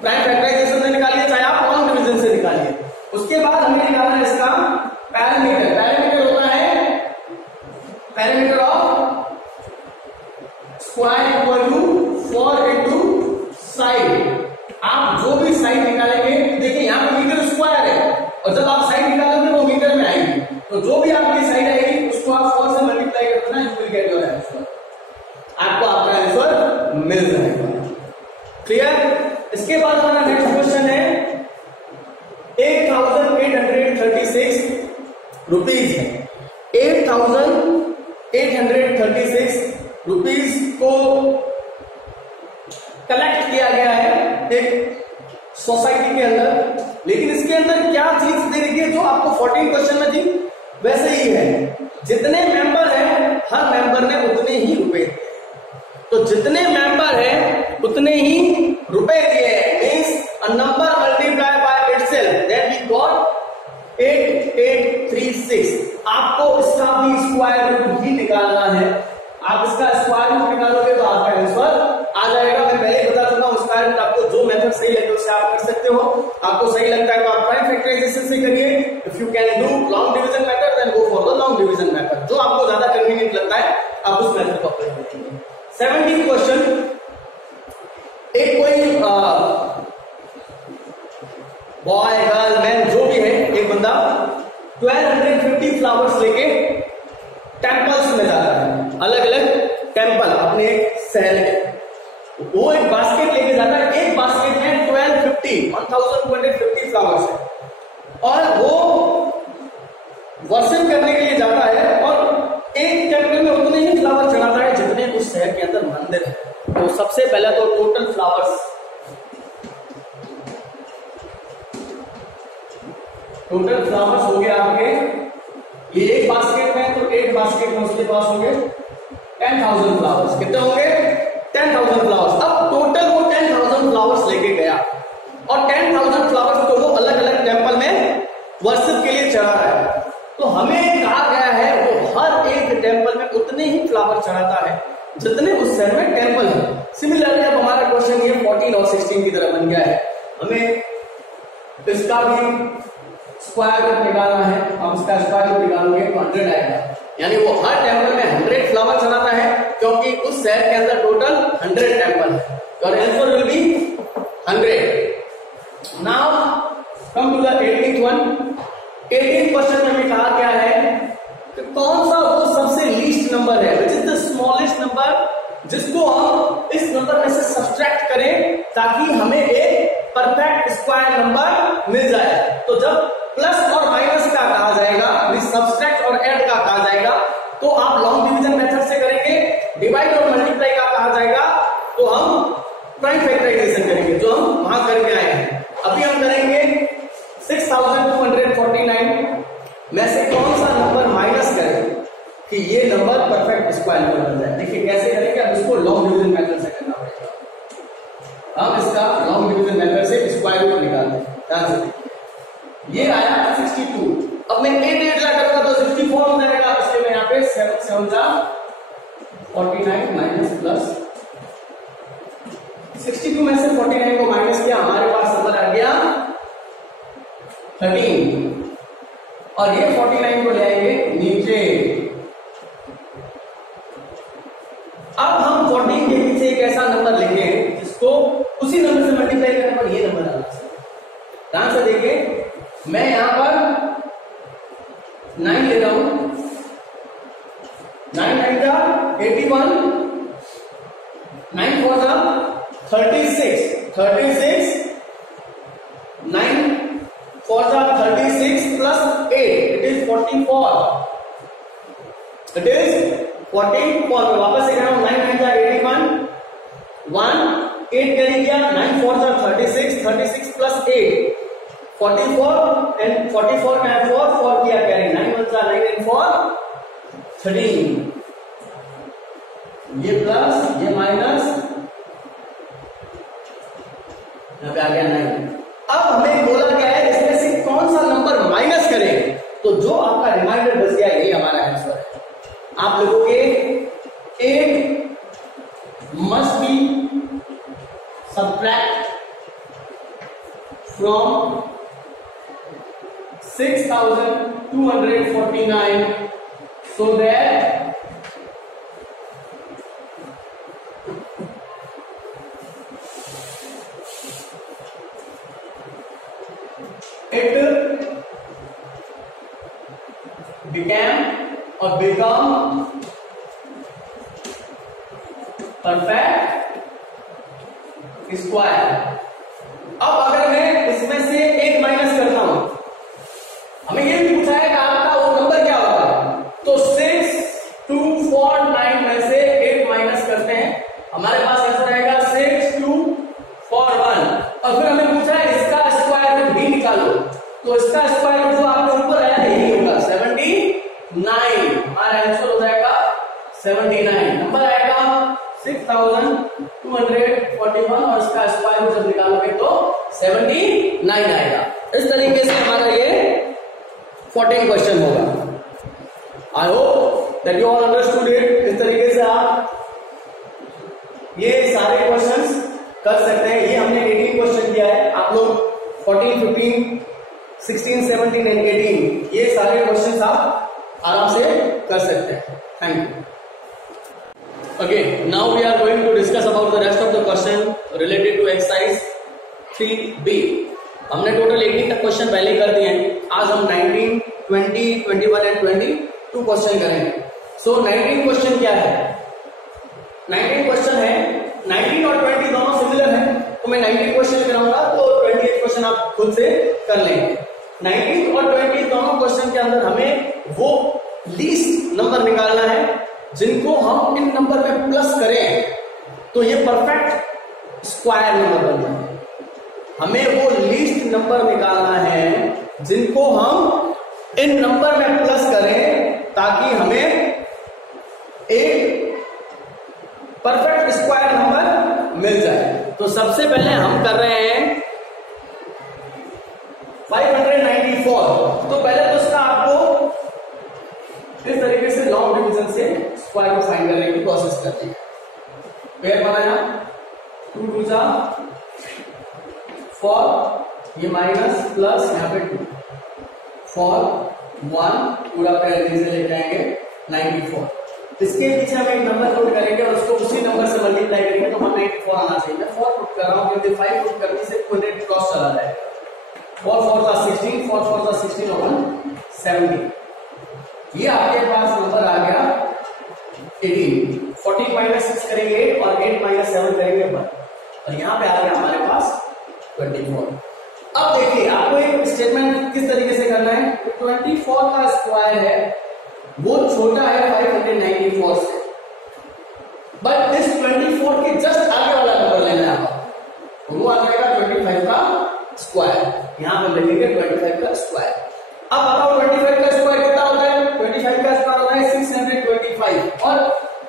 प्राइम फैक्टराइजेशन से निकालिए, चाहे आप लॉन्ग डिवीजन से निकालिए। उसके बाद हमें निकालना है इसका पैरामीटर। पैरामीटर होता है parameter of square equal to 4 into side. आप जो भी साइड निकालेंगे, देखिए यहाँ पे मीटर स्क्वायर है, और जब आप साइड निकालोगे वो मीटर में आएगी। तो जो भी आपकी साइड आएगी उसको आप 4 से मल्टीप्लाई कर देना, you will get your answer. आपको आपका आंसर मिल जाएगा। क्लियर? इसके बाद हमारा नेक्स्ट क्वेश्चन है 8836 रुपीज है। 8836 रुपीज को कलेक्ट किया गया है एक सोसाइटी के अंदर, लेकिन इसके अंदर क्या चीज दे रही है जो आपको 14 क्वेश्चन में थी वैसे ही है। जितने मेंबर हैं हर मेंबर ने उतने ही रुपए दिए, तो जितने मेंबर हैं उतने ही रुपए दिए, means a number multiply by itself that we got 8836। आपको इसका भी स्क्वायर रूट ही निकालना है। आप इसका स्क्वायर रूट निकालोगे तो आपका आंसर आ जाएगा। मैं पहले बता चुका हूं, स्क्वायर रूट आपको जो मेथड सही लगे उससे आप कर सकते हो। आपको सही लगता है तो आप प्राइम फैक्टराइजेशन से करिए। If you can do long division method then go for the long division method. जो आपको ज्यादा कन्वीनियंट लगता है आप उस मेथड को अप्लाई करिए। 17 क्वेश्चन, एक कोई बॉय गर्ल मैन जो भी है, एक बंदा 1250 फ्लावर्स लेके टेंपल्स में जाता है, अलग अलग टेंपल अपने शहर के। वो एक बास्केट लेके जाता है, एक बास्केट में 1250 फ्लावर्स है, और वो वर्शिप करने के लिए जाता है, और एक टेंपल में उतने ही फ्लावर चढ़ाता है जितने उस शहर के अंदर मंदिर है। तो सबसे पहले तो टोटल फ्लावर्स हो गए आपके, ये एक बास्केट में, तो एक बास्केट में उसके पास होंगे 10,000 फ्लावर्स। कितने होंगे? 10,000 फ्लावर्स। अब टोटल वो 10,000 फ्लावर्स लेके गया, और 10,000 फ्लावर्स को वो अलग अलग टेंपल में वर्शिप के लिए चढ़ा रहा है। तो हमें कहा गया है वो हर एक टेंपल में उतने ही फ्लावर चढ़ाता है जितने उस शहर में टेंपल है। सिमिलरली अब हमारा क्वेश्चन ये 14 और 16 की तरह बन गया है। हमें इसका भी स्क्वायर रूट निकालना है। अब इसका स्क्वायर रूट निकालोगे तो 100 आएगा, यानी वो हर टेंपल में 100 फ्लावर चढ़ाता है, क्योंकि उस शहर के अंदर टोटल 100 टेंपल है। और answer will be 100। Now come to the 18th one. 18th question में हमें कहा गया है कि कौन सा वो सबसे लीस्ट नंबर है, which is the smallest number, जिसको हम इस नंबर में से सब्सट्रैक्ट करें ताकि हमें एक परफेक्ट स्क्वायर नंबर मिल जाए। तो जब प्लस और माइनस का कहा जाएगा, सब्सट्रैक्ट और ऐड का कहा जाएगा, तो आप लॉन्ग डिवीजन मेथड से करेंगे। डिवाइड और मल्टीप्लाई का कहा जाएगा तो हम प्राइम फैक्टराइजेशन करेंगे, जो हम वहां करके आए हैं। अभी हम करेंगे 6249 में से कौन सा नंबर माइनस करें कि ये नंबर परफेक्ट स्क्वायर नंबर बन जाए। देखिए कैसे करेंगे, अब इसको लॉन्ग डिवीजन मेथड से करना पड़ेगा। हम इसका लॉन्ग डिवीजन मेथड से स्क्वायर रूट निकालते हैं। ध्यान से ये आया 62। अब मैं 8 ला करूंगा तो 64 हो जाएगा, इसलिए मैं यहाँ पे 7 7 जा 49 माइनस प्लस 62 में से 49 को माइनस किया, हमारे पास नंबर आ गया 13 और ये 49 को ले आएंगे नीचे। अब हम 14 के पीछे एक ऐसा नंबर लिखें जिसको उसी नंबर से मल्टीप्लाई करने पर ये नंबर आना चाहिए। ध्यान से देखिए, मैं यहां पर 9 ले रहा हूं, 9 9 का 81, 9 4 का 36, 36, 9 4 का 36 plus 8, it is 44, it is 44। मैं वापस लिख रहा हूं, 9 9 का 81, 1 8 कैरी किया, 9 4 का 36, 36 plus 8 44 and 44 का 4 किया कैरी, 9 1 का 9 and 4 13, ये प्लस ये माइनस, यहां पे आ गया 9। अब हमें बोला क्या है, इसमें से कौन सा नंबर माइनस करें, तो जो आपका रिमाइंडर बच गया ये हमारा आंसर है। आप लोगों के 8 must be subtract from 6249 so that it become perfect square. अब अगर मैं इसमें से 8 माइनस करता हूं, हमें ये भी पूछा है कि आपका वो नंबर क्या होगा, तो 6 2 4 9 में से 8 माइनस करते हैं, हमारे पास आंसर आएगा 6 2 4 1। और फिर हमें पूछा है इसका स्क्वायर रूट भी निकालो, तो इसका स्क्वायर रूट जो आपके ऊपर आया यही होगा 79, हमारा आंसर हो जाएगा 79। नंबर आएगा 6241 और इसका स्क्वायर रूट जब निकालोगे तो 79 आएगा। इस तरीके से हमारा ये 14 क्वेश्चन होगा। I hope that you all understood it. इस तरीके से आप ये सारे क्वेश्चंस कर सकते हैं। ये हमने 18 क्वेश्चन किया है, आप लोग 14 15 16 17 एंड 18 ये सारे क्वेश्चंस आप आराम से कर सकते हैं। Thank you. Okay, now we are going to discuss about the rest of the question related to exercise 3B. हमने टोटल 18 तक क्वेश्चन पहले कर दिए हैं। आज हम 19, 20, 21 एंड 22 क्वेश्चन करेंगे। सो 19 क्वेश्चन क्या है? 19 क्वेश्चन है, 19 और 20 दोनों सिमिलर है, तो मैं 19 क्वेश्चन कराऊंगा तो 28 क्वेश्चन आप खुद से कर लेंगे। 19 और 20 दोनों क्वेश्चन के अंदर हमें वो लीस्ट नंबर निकालना है जिनको हम इन नंबर में प्लस करें तो ये परफेक्ट स्क्वायर नंबर बन जाए। हमें वो लीस्ट नंबर निकालना है जिनको हम इन नंबर में प्लस करें ताकि हमें एक परफेक्ट स्क्वायर नंबर मिल जाए। तो सबसे पहले हम कर रहे हैं 594। तो पहले तो इसका आपको इस तरीके से लॉन्ग डिवीजन से स्क्वायर को फाइंड करने की प्रोसेस करते हैं। पेयर बनाया 2 2 जा 4, ये माइनस प्लस यहाँ पे 2 4 1 पूरा पेयर से लेके आएंगे 94। इसके पीछे हम एक नंबर पुट करेंगे और उसको उसी नंबर से मल्टीप्लाई करेंगे तो हमें 4 आना चाहिए। मैं 4 पुट कर रहा हूँ क्योंकि 5 पुट करने से 200 क्रॉस चला जाएगा। 4 4 का 16, 4 4 का 16 और 17। ये आपके पास नंबर आ गया 18। 14 माइनस 6 करेंगे 8 और 8 माइनस 7 करेंगे 1 और यहाँ पे आ गया हमारे पास 24। अब देखिए आपको एक स्टेटमेंट किस तरीके से करना है। 24 का स्क्वायर है वो छोटा है 594 से, बट इस 24 के जस्ट आगे वाला नंबर लेना है आपको, वो आ जाएगा 25 का स्क्वायर। यहाँ पे लिखेंगे 25 का स्क्वायर। अब बताओ 25 का स्क्वायर कितना होता है? 25 का स्क्वायर होता है 625 और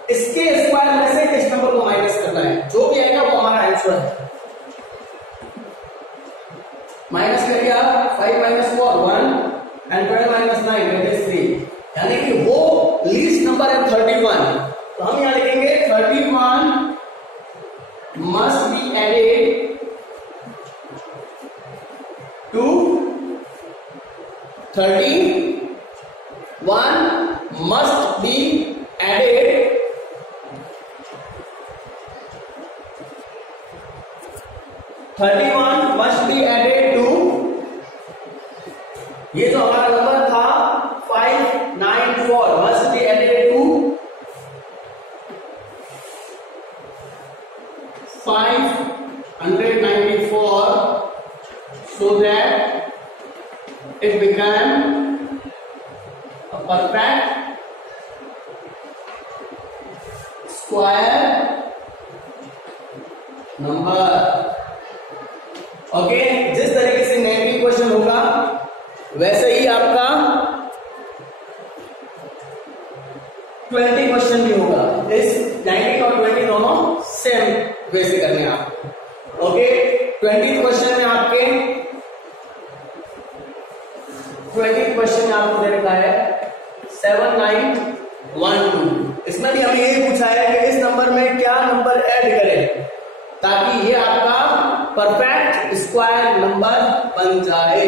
इसके स्क्वायर में से किस नंबर को माइनस करना है, जो भी आएगा वो हमारा आंसर है। माइनस करके आप 5 minus 4 1 and 12 minus 9 that is 3, यानी कि वो लीस्ट नंबर है 31। तो हम यहां लिखेंगे 31 must be added 31 must be added to, ये जो हमारा नंबर था 594 must be added to 594 so that it became a perfect square number. Okay, जिस तरीके से नेगेटिव क्वेश्चन होगा वैसे ही आपका 20 क्वेश्चन भी होगा. इस 19 और 20 दोनों सेम वे से करने हैं आप. ओके, 20 क्वेश्चन में आपके 20 क्वेश्चन में आपको दे रखा है 7912. इसमें भी हमें यही पूछा है कि इस नंबर में क्या नंबर ऐड करें ताकि ये आपका परफेक्ट स्क्वायर नंबर बन जाए.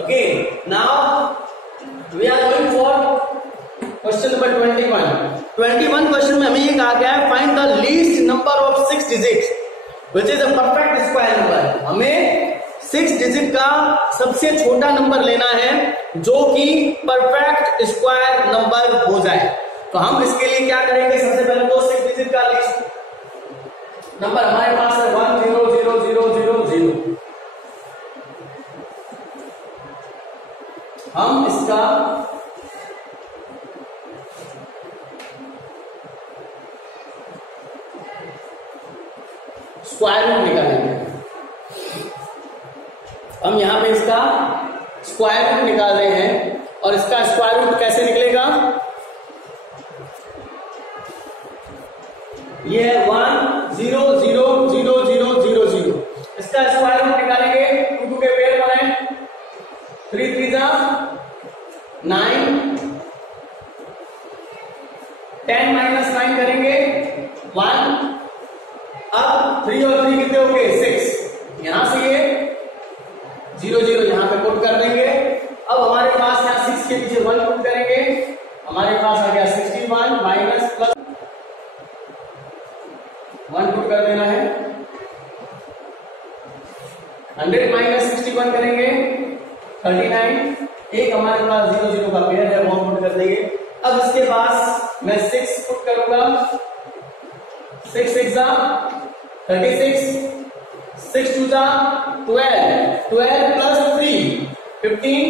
Okay, now we are going for question number 21. 21 question में हमें ये कहा गया है find the least number of 6 digits which is a perfect square number. हमें 6 डिजिट का सबसे छोटा नंबर लेना है जो कि परफेक्ट स्क्वायर नंबर हो जाए. तो हम इसके लिए क्या करेंगे, सबसे पहले तो 6 डिजिट का लिस्ट नंबर हमारे पास है 1000000. हम इसका स्क्वायर रूट निकालेंगे. हम यहां पे इसका स्क्वायर रूट निकाल रहे हैं और इसका स्क्वायर रूट कैसे निकलेगा, ये है 1000000. इसका स्क्वायर रूट निकालेंगे. 2 के पेयर बने 3 3 जा 9, 10 माइनस 9 करेंगे 1. अब 3 और 3 कितने हो गए 6. यहां से ये 00 यहां पे पुट कर देंगे. अब हमारे पास यहां 6 के पीछे 1 पुट करेंगे. हमारे पास आ गया 61 माइनस प्लस 1 पुट कर देना है. 100 माइनस 61 करेंगे 39. एक हमारे पास 00 का पेयर है वो पुट कर देंगे. अब इसके पास मैं 6 पुट करूंगा. 6 6 जा 36, 6 2 जा 12 plus 3 15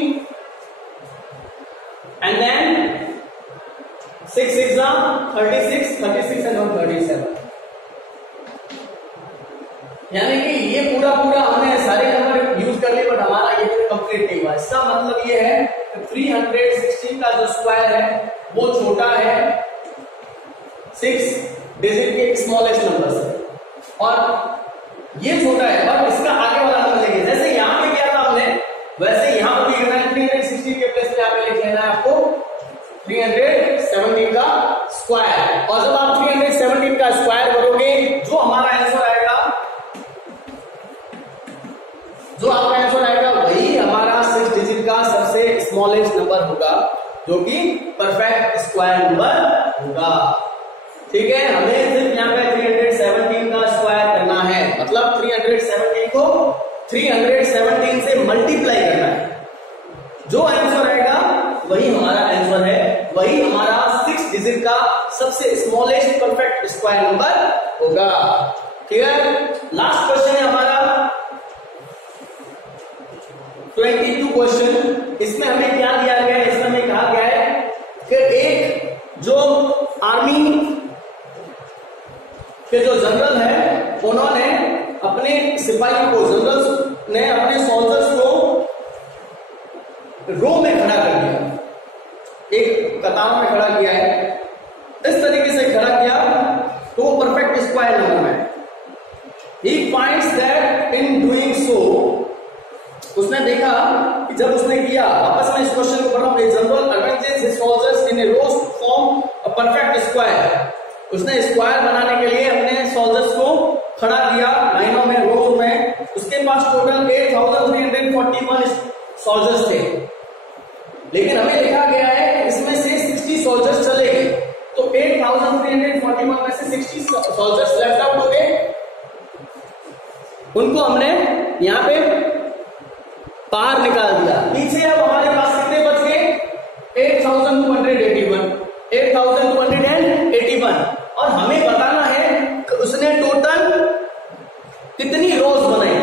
and then 6 6 जा 36 and 37. यानी कि ये पूरा हमने सारे नंबर यूज कर लिए बट हमारा ये कंप्लीट नहीं हुआ. इसका मतलब ये है कि 316 का जो स्क्वायर है वो छोटा है 6 डिजिट के स्मॉलेस्ट नंबर से और ये छोटा है बट इसका आगे वाला नंबर लेंगे. जैसे यहां पे किया था हमने वैसे यहां पर भी करना है. 316 के प्लेस पे यहां पे लिख लेना है आपको 317 का स्क्वायर. और जब आप 317 का स्क्वायर करोगे जो हमारा आंसर आएगा वही हमारा 6 डिजिट का सबसे स्मॉलेस्ट नंबर होगा जो कि परफेक्ट स्क्वायर नंबर होगा. ठीक है, हमें सिर्फ यहाँ पे 317 का स्क्वायर करना है. मतलब 317 को 317 से मल्टीप्लाई करना है. जो आंसर आएगा वही हमारा आंसर है, वही हमारा 6 डिजिट का सबसे स्मॉलेस्ट परफेक्ट स्क्वायर नंबर होगा. ठीक है, लास्ट क्वेश्चन है हमारा 22 क्वेश्चन. इसमें हमें क्या दिया गया है, इसमें हमें कहा गया है कि एक जो आर्मी के जो जनरल है उन्होंने अपने सिपाहियों को, जनरल्स ने अपने सोल्जर्स को रो में खड़ा कर दिया, एक कतार में खड़ा किया है. इस तरीके से खड़ा किया तो वो परफेक्ट स्क्वायर नंबर है. He finds that in doing so, उसने देखा कि जब उसने किया, वापस में इस क्वेश्चन को पढ़ा, general arranges his soldiers in a rows to form a perfect square. उसने स्क्वायर बनाने के लिए अपने सोल्जर्स को खड़ा किया लाइनों में, रोज में. उसके पास टोटल 8341 सोल्जर्स थे. डिपॉजिट्स लेफ्ट आउट हो गए, उनको हमने यहां पे पार निकाल दिया। पीछे अब हमारे पास कितने बच गए? 8281, 8281, और हमें बताना है कि उसने टोटल कितनी रोज बनाई।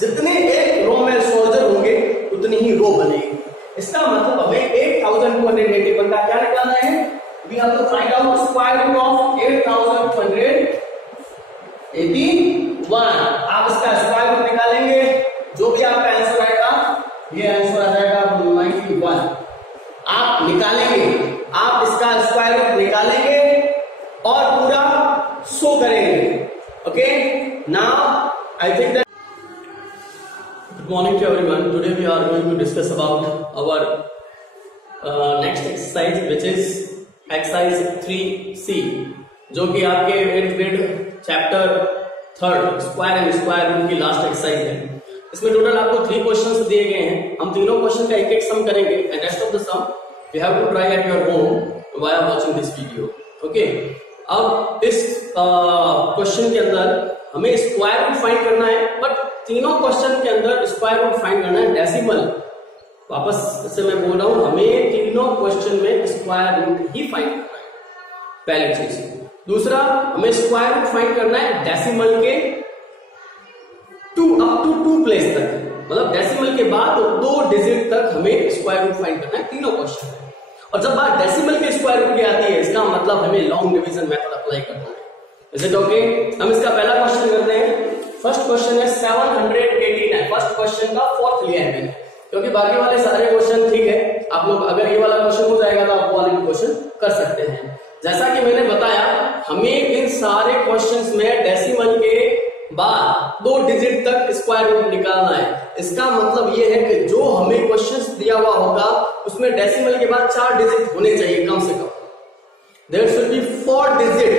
जितने एक रो में सोल्जर होंगे उतनी ही रो बनेगी। इसका मतलब हमें 8281 का क्या निकालना है? We have to find out square root of 8281। आप इसका स्क्वायर रूट निकालेंगे, जो भी आपका आंसर आएगा, ये आंसर आ जाएगा 91। आप निकालेंगे, आप इसका स्क्वायर रूट निकालेंगे और पूरा शो करेंगे। Okay, now I think that good morning to everyone. Today we are going to discuss about our next exercise, which is exercise 3C, जो कि आपके 8th grade chapter 3rd square and square root की last exercise है। इसमें total आपको 3 questions दिए गए हैं। हम तीनों क्वेश्चन का एक-एक सम करेंगे and rest of the sum you have to try at your home while watching this video. Okay, अब इस क्वेश्चन के अंदर हमें स्क्वायर रूट फाइंड करना है, बट तीनों क्वेश्चन के अंदर स्क्वायर रूट फाइंड करना है डेसिमल। वापस से मैं बोल रहा हूं, हमें तीनों क्वेश्चन में स्क्वायर रूट ही फाइंड करना है, पहली चीज। दूसरा, हमें स्क्वायर रूट फाइंड करना है डेसिमल के अप टू 2 प्लेस तक, मतलब डेसिमल के बाद 2 डिजिट तक हमें स्क्वायर रूट फाइंड करना है तीनों क्वेश्चन में। और जब बात डेसिमल के स्क्वायर रूट की आती है, इसका मतलब हमें लॉन्ग डिवीजन मेथड अप्लाई करना है। Is it okay? हम इसका पहला क्वेश्चन करते हैं। फर्स्ट क्वेश्चन है 789। फर्स्ट क्वेश्चन का 4th लिया है मैंने, क्योंकि बाकी वाले सारे क्वेश्चन ठीक है, आप लोग अगर ये वाला क्वेश्चन हो जाएगा तो आप वो वाले क्वेश्चन कर सकते हैं। जैसा कि मैंने बताया, हमें इन सारे क्वेश्चंस में डेसिमल के बाद 2 डिजिट तक स्क्वायर रूट निकालना है। इसका मतलब ये है कि जो हमें क्वेश्चंस दिया हुआ होगा उसमें डेसिमल के बाद 4 डिजिट होने चाहिए कम से कम। There should be 4 digit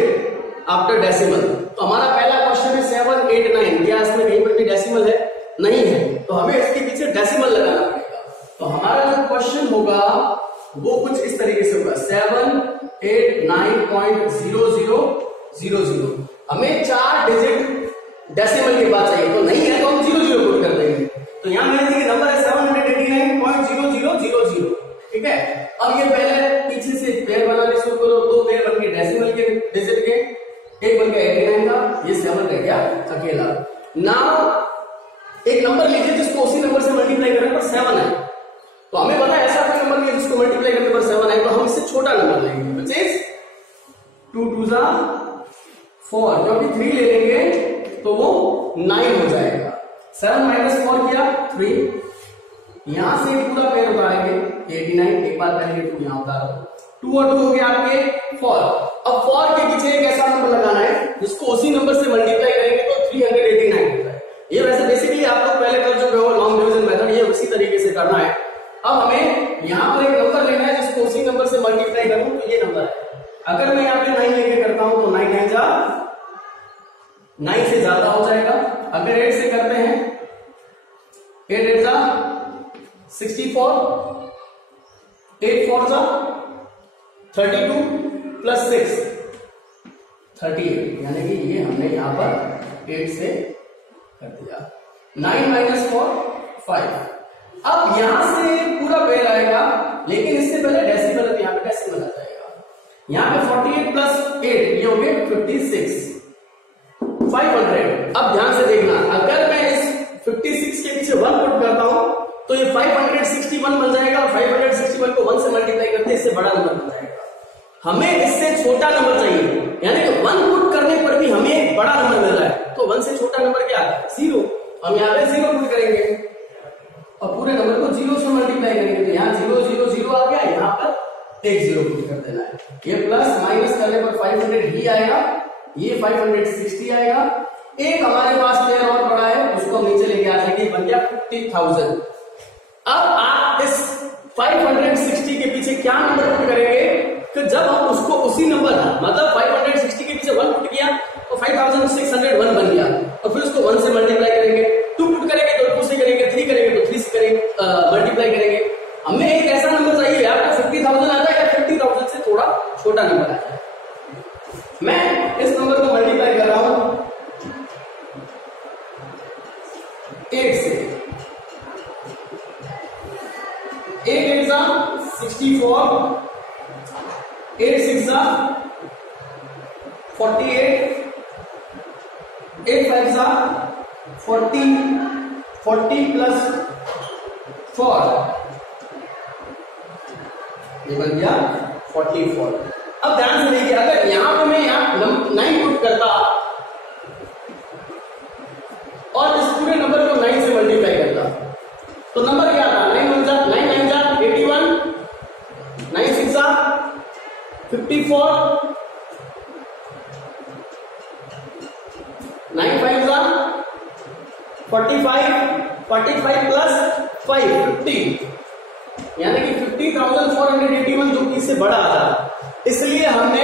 after decimal. तो हमारा पहला क्वेश्चन है 789। क्या इसमें कहीं पर भी डेसिमल है? नहीं है, तो हमें इसके पीछे डेसिमल लगाना पड़ेगा। तो हमारा जो क्वेश्चन होगा वो कुछ इस तरीके से होगा 789.0000। हमें 4 डिजिट डेसिमल के बाद चाहिए, तो नहीं है तो हम 00 पुट कर देंगे। तो यहां मैंने देखिए नंबर है 789.0000। ठीक है, अब ये पहले पीछे से पेयर बनाने शुरू करो। 2 पेयर बन गए डेसिमल के डिजिट के, एक बन गया 89 का, ये 7 रह गया अकेला। नाउ एक नंबर लीजिए जिसको उसी नंबर से मल्टीप्लाई करने पर 7 है। तो हमें पता है ऐसा कोई नंबर नहीं है जिसको मल्टीप्लाई करने पर 7 है, तो हम इससे छोटा नंबर लेंगे, which is 2 2 4, क्योंकि 3 ले लेंगे तो वो 9 हो जाएगा। 7 - 4 किया 3, यहां से पूरा पेयर उतारेंगे 89, एक बार पहले 2 यहां उतारो, 2 और 2 हो गया आपके 4। अब 4 के पीछे एक ऐसा नंबर लगाना है जिसको उसी नंबर से मल्टीप्लाई करेंगे तो 389 होता है। ये वैसे बेसिकली आप लोग पहले कर चुके हो लॉन्ग डिवीजन मेथड, ये उसी तरीके से करना है। अब हमें यहां पर एक नंबर लेना है जिसको उसी नंबर से मल्टीप्लाई करूं, तो ये नंबर है। अगर मैं यहां पे 9 लेके करता हूं तो 9 से ज्यादा हो जाएगा। अगर 8 से करते हैं 8 8 64, 8 4 32 प्लस 6 38, यानी कि ये हमने यहां पर 8 से कर दिया। 9 - 4 5। अब यहां से पूरा पेयर आएगा, लेकिन इससे पहले डेसिमल, यहां पे डेसिमल आ जाएगा। यहां पे 48 प्लस 8 ये हो गए 56 500। अब ध्यान से देखना, अगर मैं इस 56 के पीछे 1 पुट करता हूं तो ये 561 बन जाएगा, और 561 को 1 से मल्टीप्लाई करते इससे बड़ा नंबर बन जाएगा। हमें इससे छोटा नंबर चाहिए, यानी कि 1 पुट करने पर भी हमें एक बड़ा नंबर मिल रहा है, तो 1 से छोटा नंबर क्या है? 0। हम यहाँ पे 0 पुट करेंगे और पूरे नंबर को 0 से मल्टीप्लाई करेंगे, तो यहाँ 0 0 0 आ गया, यहाँ पर एक 0 पुट कर देना है। ये प्लस माइनस करने पर 500 ही आएगा, ये 560 आएगा। एक हमारे पास पेयर और पड़ा है, उसको हम नीचे लेके आ जाएंगे, बन गया 50,000। अब आप इस 560 के पीछे क्या नंबर पुट करेंगे कि जब हम उसको उसी नंबर, मतलब 560 के पीछे 1 पुट किया तो 5601 बन गया, और फिर उसको 1 से मल्टीप्लाई करेंगे, 2 पुट करेंगे तो 2 से करेंगे, 3 करेंगे तो 3 से करेंगे, मल्टीप्लाई करेंगे। हमें एक ऐसा नंबर चाहिए या तो 50,000 आ जाए या 50,000 से थोड़ा छोटा नंबर आ जाए। मैं इस नंबर को मल्टीप्लाई 8 5 जा 40, 40 प्लस 4 ये बन गया 44। अब ध्यान से देखिए, अगर यहां पे मैं यहां 9 पुट करता और इस पूरे नंबर को 9 से मल्टीप्लाई करता तो नंबर क्या था? 9 9 जा 81, 9 6 जा 54, 9 5 जा 45, 45 प्लस 5 50, यानी कि 50,481 जो कि इससे बड़ा था, इसलिए हमने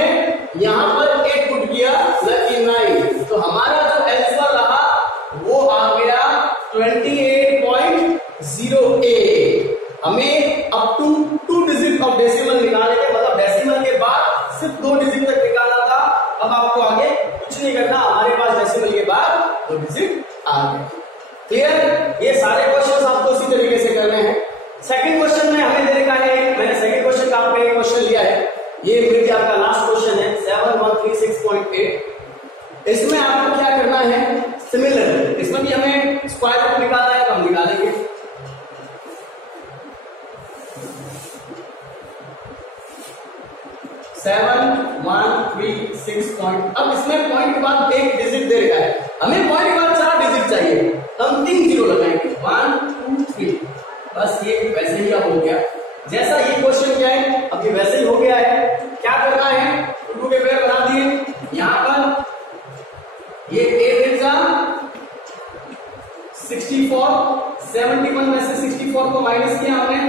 यहां पर 8 पुट किया न कि 9। तो हमारा जो आंसर रहा वो आ गया 28.08। हमें up to 2 digit of decimal निकालने के, मतलब डेसिमल के बाद सिर्फ 2 डिजिट तक निकालना था। अब आपको आगे कुछ नहीं करना, हमारे पास डेसिमल के बाद 2 डिजिट आ गए। क्लियर? ये सारे क्वेश्चन आपको इसी तरीके से करने हैं। सेकंड क्वेश्चन में हमें दे रखा है, मैंने सेकंड क्वेश्चन का आपका एक क्वेश्चन लिया है, ये मेरे आपका लास्ट क्वेश्चन है 7136.8। इसमें आपको क्या करना है? सिमिलर, इसमें भी हमें स्क्वायर रूट निकालना है तो हम निकालेंगे। अब इसमें पॉइंट के बाद एक डिजिट दे रखा है, हमें पॉइंट के बाद 4 डिजिट चाहिए, तो हम 3 जीरो लगाएंगे 1 2 3। बस ये वैसे ही अब हो गया, जैसा ये क्वेश्चन क्या है अब ये वैसे ही हो गया है। क्या करना है? टू के पेयर बना दिए, यहां पर ये 8 जा 64, 71 में से 64 को माइनस किया हमने,